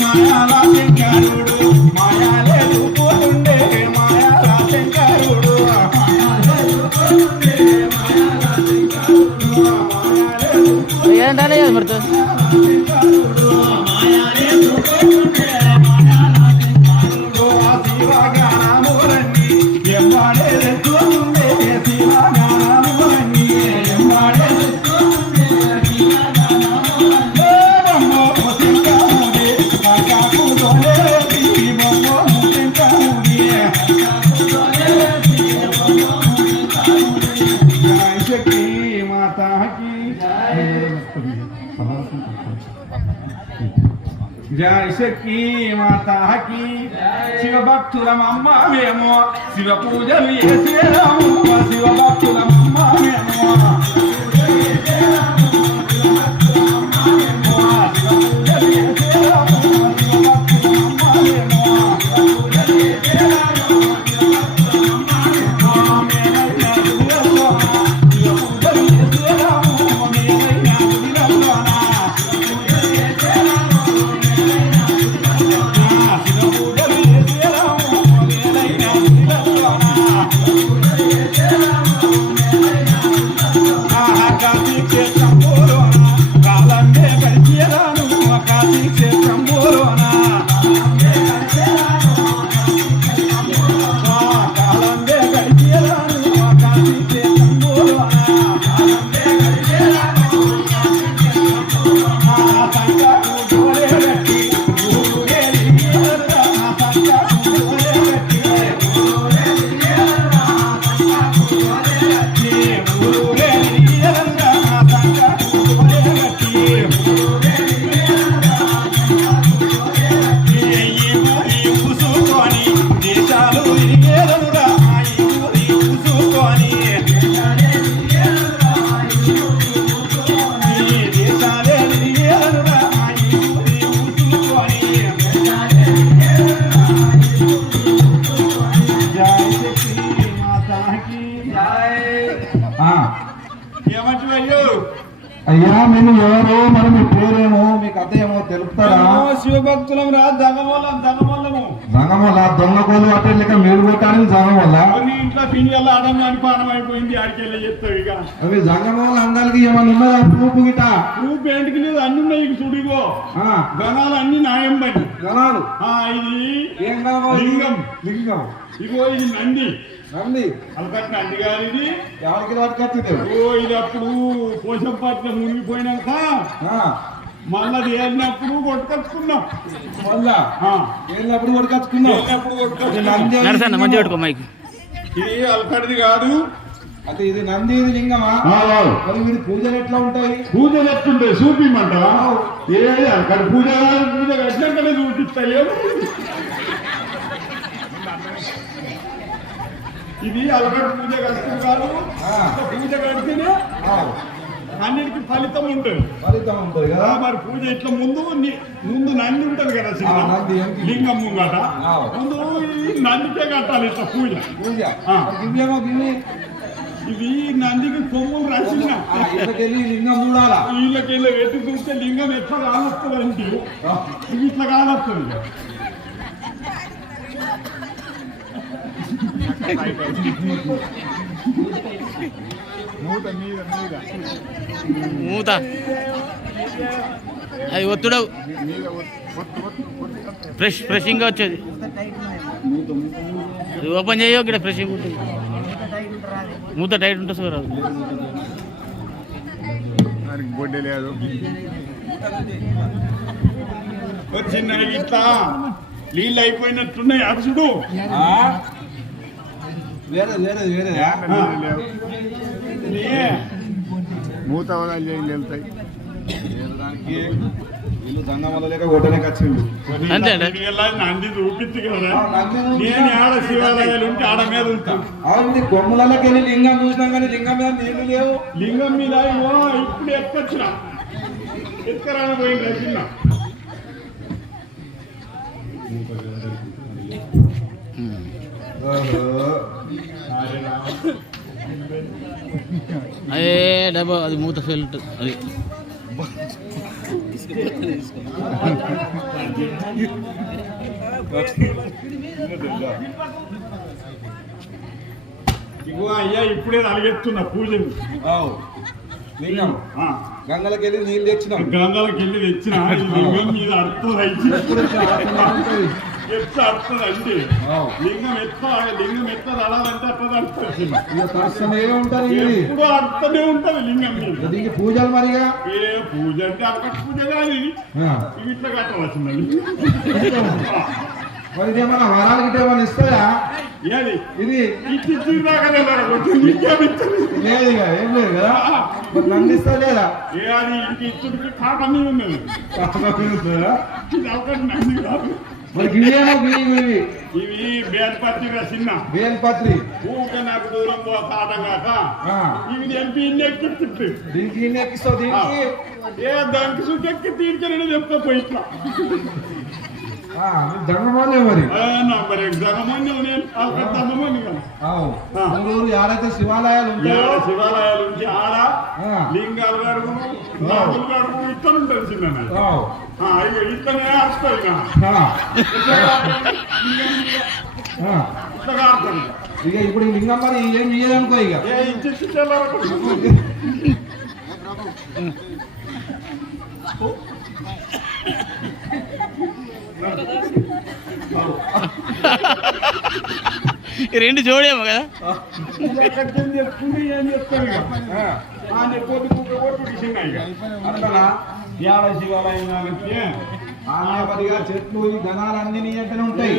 మాయాల శంకరుడు మాయాలేదు పోతుండే మాయాల శంకరుడు ఏంటనే మరి జయ శక్తి మాతాకి శివ భక్తులమమ్మ మేము శివ పూజలు చేసేరాము శివ భక్తులమమ్మ మేము అయ్యా మేము ఎవరో మరి మీ పేరేమో మీ కథ ఏమో తెలుపుతారా? శివభక్తులం రా దంగమూలం జంగమల్ల దొంగకోలు అట్టే లెక్క మీరు కొట్టాలని జంగమల్ల ఇంట్లో పిల్లలు ఆడమని పానం అయిపోయింది ఆడికెళ్ళి చెప్తావు ఇక అవి జంగమల్ల అందరికి ఏమన్నా ఉన్నదా ప్రూఫ్ గిట? ప్రూఫ్ ఏంటికి లేదు అన్ని ఉన్నాయి చూడిగో గణాలు అన్ని న్యాయం బట్టి గణాలు ఇది ఏం కావాలి? లింగం లింగం ఇగో ఇది నంది నంది అలకట్ నంది గారు ఇది ఎవరికి పట్టుకొచ్చింది? ఇది అప్పుడు పోషం పాత్ర మునిగిపోయినాక మళ్ళా ఏలినప్పుడు కొట్టుకొచ్చుకున్నాం మళ్ళా ఏలినప్పుడు కొట్టుకొచ్చుకున్నాం మంచి పెట్టుకో మైక్. ఇది అలకడిది కాదు అంటే ఇది నంది ఇది లింగమా? వీడి పూజలు ఎట్లా ఉంటాయి? పూజలు ఎట్లుంటాయి చూపిమంట ఏది అక్కడ పూజ పూజ ఎట్లంటే చూపిస్తాయి. ఇది అలగడ పూజ కడుతుంది కాదు పూజ కడితేనే అన్నిటికి ఫలితం ఉంటుంది. ఫలితం ఉంటుంది కదా మరి పూజ ఇట్లా ముందు నంది ఉంటది కదా లింగం ముంగట ముందు నందికే కట్టాలి ఇట్లా పూజ. ఇది నందికి కొమ్ములు రాసిన లింగం చూడాలా వీళ్ళకెళ్ళి ఎటు చూస్తే లింగం ఎట్లా కానొస్తుంది అంటే ఇది ఇట్లా కానొస్తుంది. మూత అది ఒత్తుడవు ఫ్రెషింగ్గా వచ్చేది అది ఓపెన్ చేయో ఇక్కడ ఫ్రెషింగ్ ఉంటుంది. మూత టైట్ ఉంటుంది సార్ అది బొడ్డే లేదు వచ్చిన ఇట్లా నీళ్ళు అయిపోయినట్టున్నాయి అరుసుడు వేరే వేరే వేరే మూత వెళ్తాయి వీళ్ళు దంగమల్ల లేక కొట్టడానికి వచ్చిండు. నంది చూపించి కదా నేను ఆడ శివాలయాలు ఉంటే ఆడ మీద ఉంటా. అవును కొమ్ములకి వెళ్ళి లింగం చూసినాం కానీ లింగం మీద నీళ్లు లేవు. లింగం మీద ఇప్పుడు ఎక్కొచ్చిన ఎక్కరాని పోయింది చిన్న అదే డబ్బా అది మూత ఫెయిల్ అది ఇగో అయ్యా ఇప్పుడే అలిగెత్తున్నా పూజలు. లింగం ఆ, గంగలకి వెళ్ళి నీళ్ళు తెచ్చినాం. గంగాలకు వెళ్ళి తెచ్చిన ఈ లింగం మీద అడుతుంది ఎట్లా అడుతుంది అంటే లింగం ఎట్లా తడాలంటే అట్లా తడుతుంది. తరుస్తూనే ఉంటది ఇది. ఎప్పుడు అడుతూనే ఉంటది లింగం మీద. దీనికి పూజలు మరిగా ఏ పూజ అంటే అక్కడ పూజ కాదు ఇది. ఇట్లా కట్టవలసిందండి. మరి ఇదేమన్నా వరాలు గిట్ట ఏమన్నా ఇస్తాయా? ఏది ఇది ఇచ్చి దాకానే లేదు ఇక ఏం లేదు కదా. మరి నన్ను ఇస్తా లేదా? ఏ అది ఇంక ఇచ్చుడికి కాటనే ఉన్నది. ఇది ఒకటి నంది కాదు. మరి గివేమో ఇవి ఇవి బేల్పత్రిగా చిన్న వేల్పత్రి. ఊరికే నాకు దూరం పోతాట కాక ఇవి ఎంపీ ఎక్కిస్తుంది. దీనికి ఇన్ని ఎక్కిస్తావు దీనికి. ఏ దానికి సుఖెక్కి తీర్చని చెప్తా పోయిట్లా జగమోనే మరి మరి జగమోన్యం నేను జగమోని ఊరు ఆడైతే శివాలయాలు ఉంటాయో శివాలయాలు నుంచి ఆడ లింగాలు గడుగు రాములు గడుగు ఇట్లా ఉంటుంది చిన్న ఇట్లనే ఆడుతాయి ఇట్లా ఆడుతుంది. ఇక ఇప్పుడు ఈ లింగం మరి ఏం చేయదనుకో ఇక ఏ ఇచ్చి చెల్లరకు ఈ రెండు జోడేమో కదా. ఏం చెప్తాను ఇక అట్లా యాడ శివాలయం చెట్లు ఈ ధనాలన్నీ నీ దగ్గర ఉంటాయి.